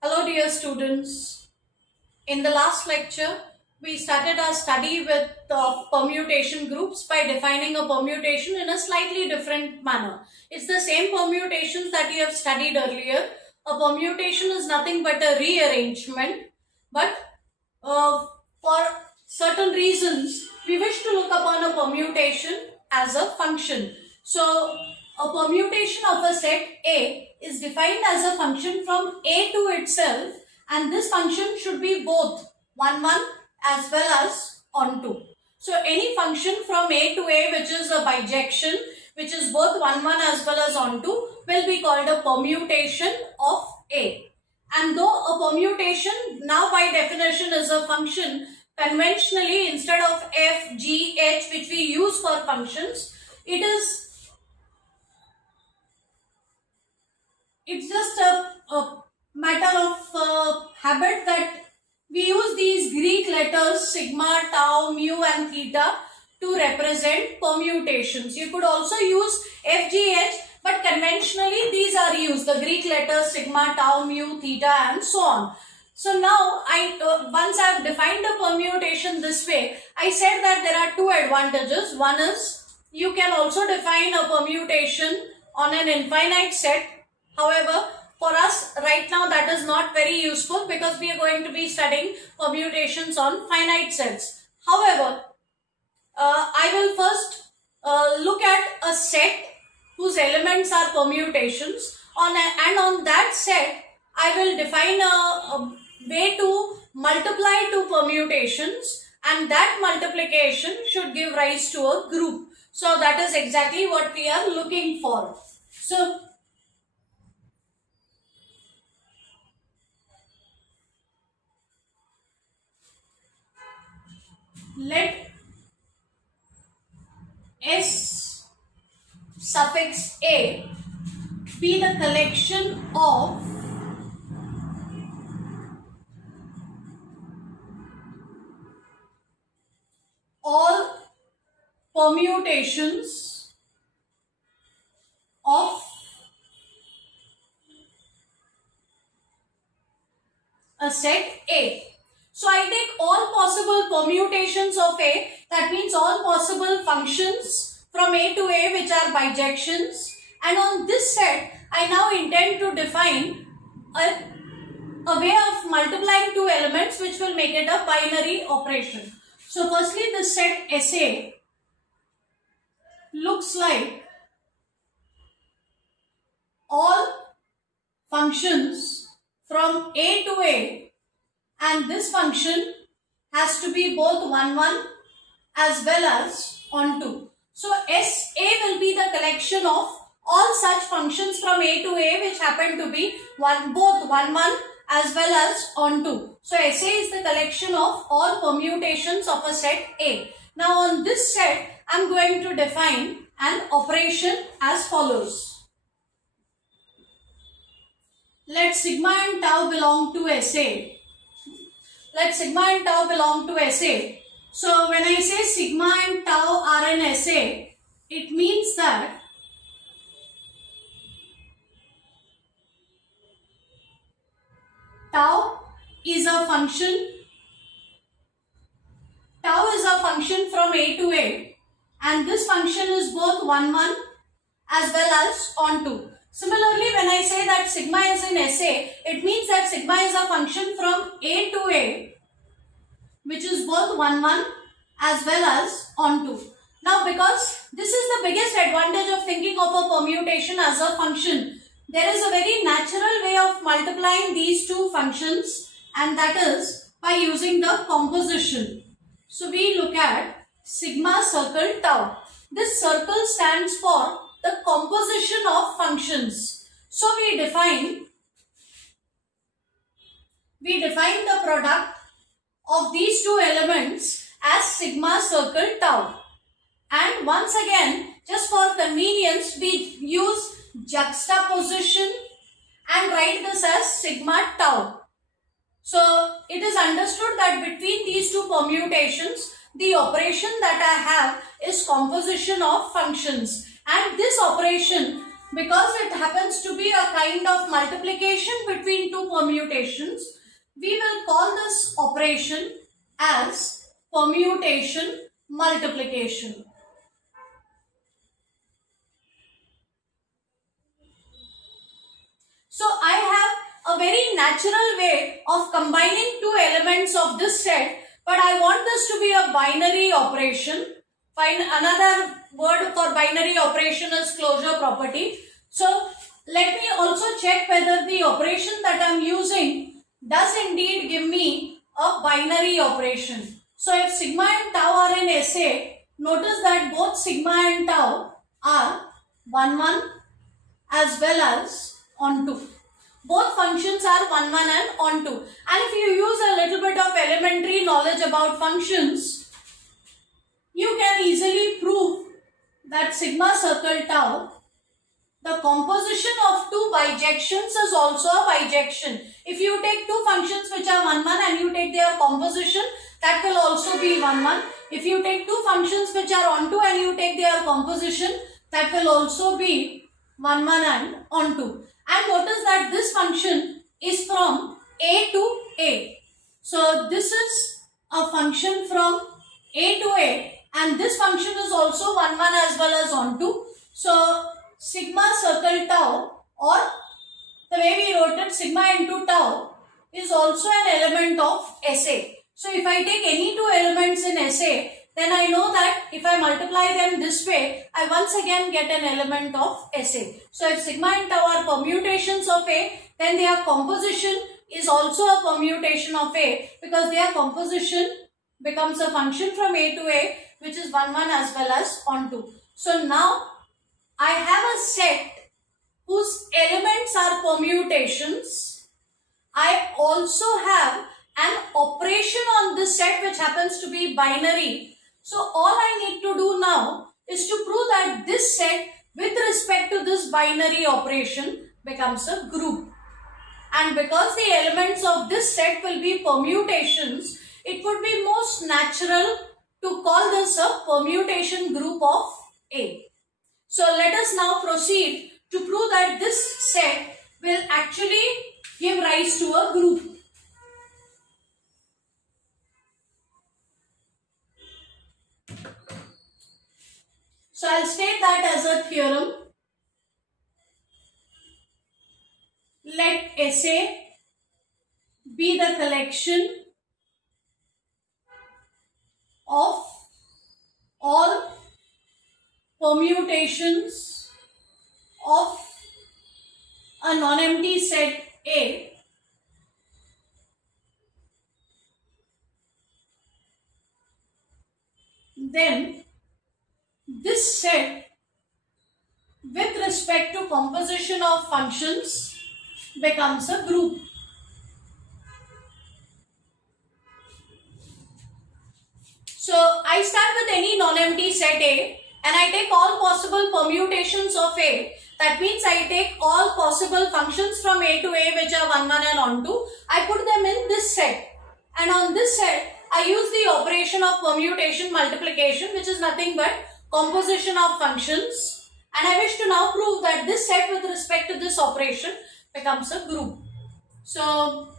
Hello, dear students. In the last lecture, we started our study with permutation groups by defining a permutation in a slightly different manner. It's the same permutations that you have studied earlier. A permutation is nothing but a rearrangement, but for certain reasons, we wish to look upon a permutation as a function. So, a permutation of a set A is defined as a function from A to itself, and this function should be both 1, 1 as well as onto. So, any function from A to A which is a bijection, which is both 1, 1 as well as onto, will be called a permutation of A. And though a permutation now by definition is a function, conventionally instead of f, g, h which we use for functions, it's just a matter of habit that we use these Greek letters sigma, tau, mu and theta to represent permutations. You could also use f, g, h, but conventionally these are used, the Greek letters sigma, tau, mu, theta and so on. So now once I have defined a permutation this way, I said that there are two advantages. One is you can also define a permutation on an infinite set. However, for us right now that is not very useful because we are going to be studying permutations on finite sets. However, I will first look at a set whose elements are permutations and on that set I will define a way to multiply two permutations, and that multiplication should give rise to a group. So that is exactly what we are looking for. So let S suffix A be the collection of all permutations of a set A. So I take all possible permutations of A, that means all possible functions from A to A which are bijections, and on this set I now intend to define a way of multiplying two elements which will make it a binary operation. So firstly, this set SA looks like all functions from A to A, and this function has to be both 1, 1 as well as onto. So SA will be the collection of all such functions from A to A which happen to be both 1, 1 as well as onto. So SA is the collection of all permutations of a set A. Now on this set I am going to define an operation as follows. Let sigma and tau belong to SA. Let sigma and tau belong to SA. So when I say sigma and tau are in SA, it means that tau is a function from A to A, and this function is both 1, 1 as well as onto. Similarly, when I say that sigma is in SA, it means that sigma is a function from A to A which is both 1, 1 as well as onto. Now because this is the biggest advantage of thinking of a permutation as a function, there is a very natural way of multiplying these two functions, and that is by using the composition. So we look at sigma circle tau. This circle stands for the composition of functions. So we define the product of these two elements as sigma circle tau. And once again, just for convenience, we use juxtaposition and write this as sigma tau. So it is understood that between these two permutations, the operation that I have is composition of functions, and this operation because it happens to be a kind of multiplication between two permutations, we will call this operation as permutation multiplication. So I have a very natural way of combining two elements of this set, but I want this to be a binary operation. Another word for binary operation is closure property. So let me also check whether the operation that I am using does indeed give me a binary operation. So if sigma and tau are in SA, notice that both sigma and tau are 1, 1 as well as onto. Both functions are 1, 1 and onto. And if you use a little bit of elementary knowledge about functions, you can easily prove that sigma circle tau, the composition of two bijections is also a bijection. If you take two functions which are 1, 1 and you take their composition, that will also be 1, 1. If you take two functions which are onto and you take their composition, that will also be 1, 1 and onto. And notice that this function is from A to A. So this is a function from A to A, and this function is also 1, 1 as well as onto. So sigma circle tau, or the way we wrote it, sigma into tau, is also an element of SA. So if I take any two elements in SA, then I know that if I multiply them this way, I once again get an element of SA. So if sigma and tau are permutations of A, then their composition is also a permutation of A, because their composition becomes a function from A to A, which is 1, 1 as well as onto. So now I have a set whose elements are permutations. I also have an operation on this set which happens to be binary. So all I need to do now is to prove that this set with respect to this binary operation becomes a group. And because the elements of this set will be permutations, it would be most natural to call this a permutation group of A. So let us now proceed to prove that this set will actually give rise to a group. So I'll state that as a theorem. Let SA be the collection of all permutations of a non-empty set A then this set with respect to composition of functions becomes a group. So I start with any non-empty set A and I take all possible permutations of A. That means I take all possible functions from A to A which are 1, 1 and onto. I put them in this set, and on this set I use the operation of permutation multiplication, which is nothing but composition of functions, and I wish to now prove that this set with respect to this operation becomes a group. So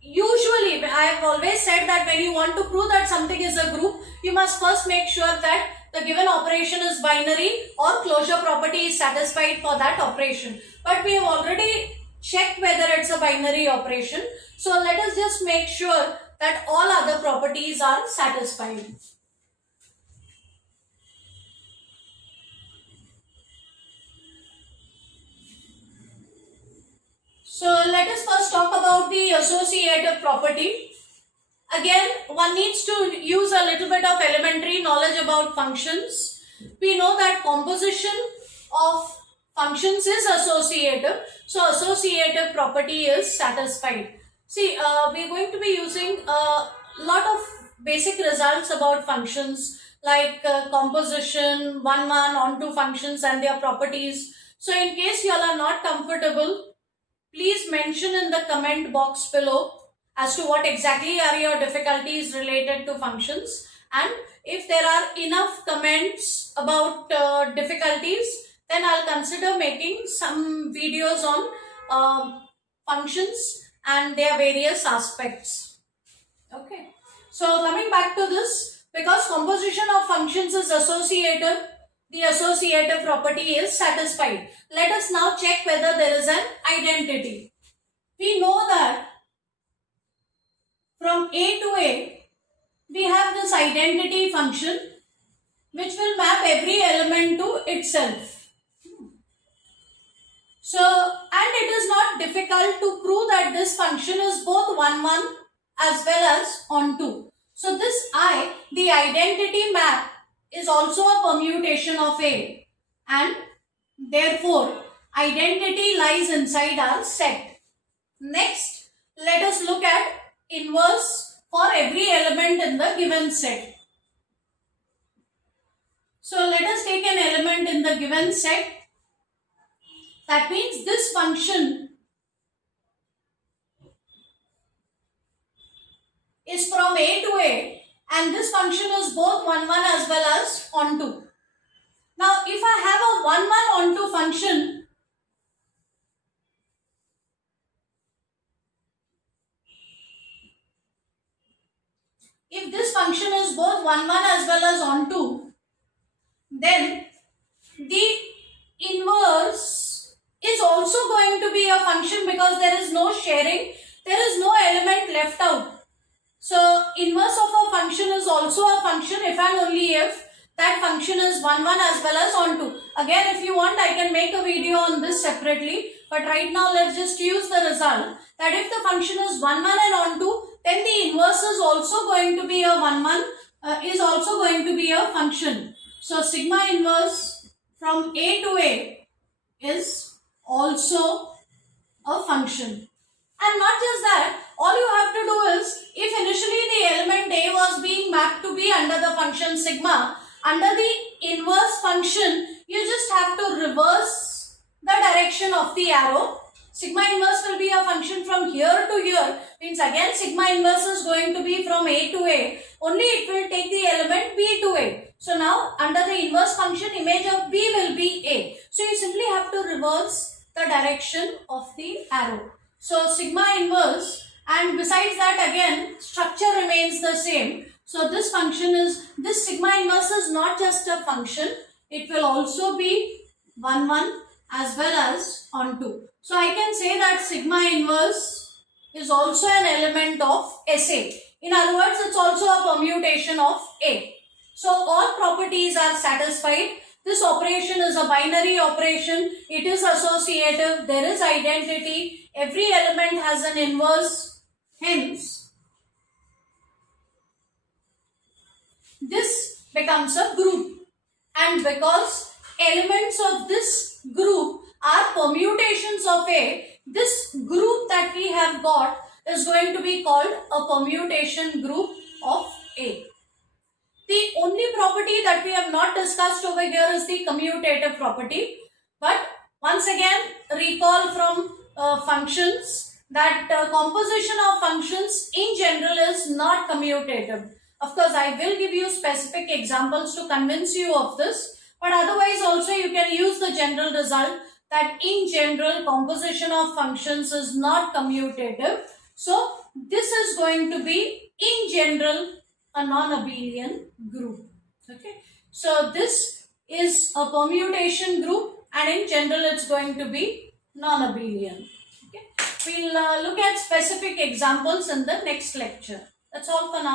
usually I have always said that when you want to prove that something is a group, you must first make sure that the given operation is binary or closure property is satisfied for that operation. But we have already checked whether it's a binary operation. So let us just make sure that all other properties are satisfied. So let us first talk about the associative property. Again, one needs to use a little bit of elementary knowledge about functions. We know that composition of functions is associative. So associative property is satisfied. See, we are going to be using a lot of basic results about functions like composition, 1, 1, onto functions and their properties. So in case you all are not comfortable, please mention in the comment box below as to what exactly are your difficulties related to functions, and if there are enough comments about difficulties, then I'll consider making some videos on functions and their various aspects. Okay. So coming back to this, because composition of functions is associative, the associative property is satisfied. Let us now check whether there is an identity. We know that from A to A, we have this identity function which will map every element to itself. So, and it is not difficult to prove that this function is both 1, 1 as well as onto. So, this I, the identity map, is also a permutation of A, and therefore identity lies inside our set. Next, let us look at inverse for every element in the given set. So let us take an element in the given set. That means this function is from A to A, and this function is both 1, 1 as well as onto. Now, if I have a 1, 1 onto function, if this function is both 1, 1 as well as onto, then the inverse is also going to be a function because there is no sharing, there is no element left out. So, inverse of a function is also a function if and only if that function is 1, 1 as well as onto. Again, if you want, I can make a video on this separately. But right now, let's just use the result that if the function is 1, 1 and onto, then the inverse is also going to be a 1, 1, is also going to be a function. So, sigma inverse from A to A is also a function. And not just that, all you have to do is, if initially the element A was being mapped to be under the function sigma, under the inverse function, you just have to reverse the direction of the arrow. Sigma inverse will be a function from here to here, means again sigma inverse is going to be from A to A, only it will take the element B to A. So now under the inverse function, image of B will be A. So you simply have to reverse the direction of the arrow. So sigma inverse, and besides that again structure remains the same. So this function is, this sigma inverse is not just a function, it will also be 1, 1 as well as onto. So I can say that sigma inverse is also an element of SA. In other words, it's also a permutation of A. So all properties are satisfied. This operation is a binary operation. It is associative. There is identity. Every element has an inverse. Hence, this becomes a group. And because elements of this group are permutations of A, this group that we have got is going to be called a permutation group of A. The only property that we have not discussed over here is the commutative property. But once again, recall from functions that composition of functions in general is not commutative. Of course, I will give you specific examples to convince you of this. But otherwise also you can use the general result that in general composition of functions is not commutative. So this is going to be in general a non-abelian group. Okay. So this is a permutation group and in general it's going to be non-abelian. Okay. We'll look at specific examples in the next lecture. That's all for now.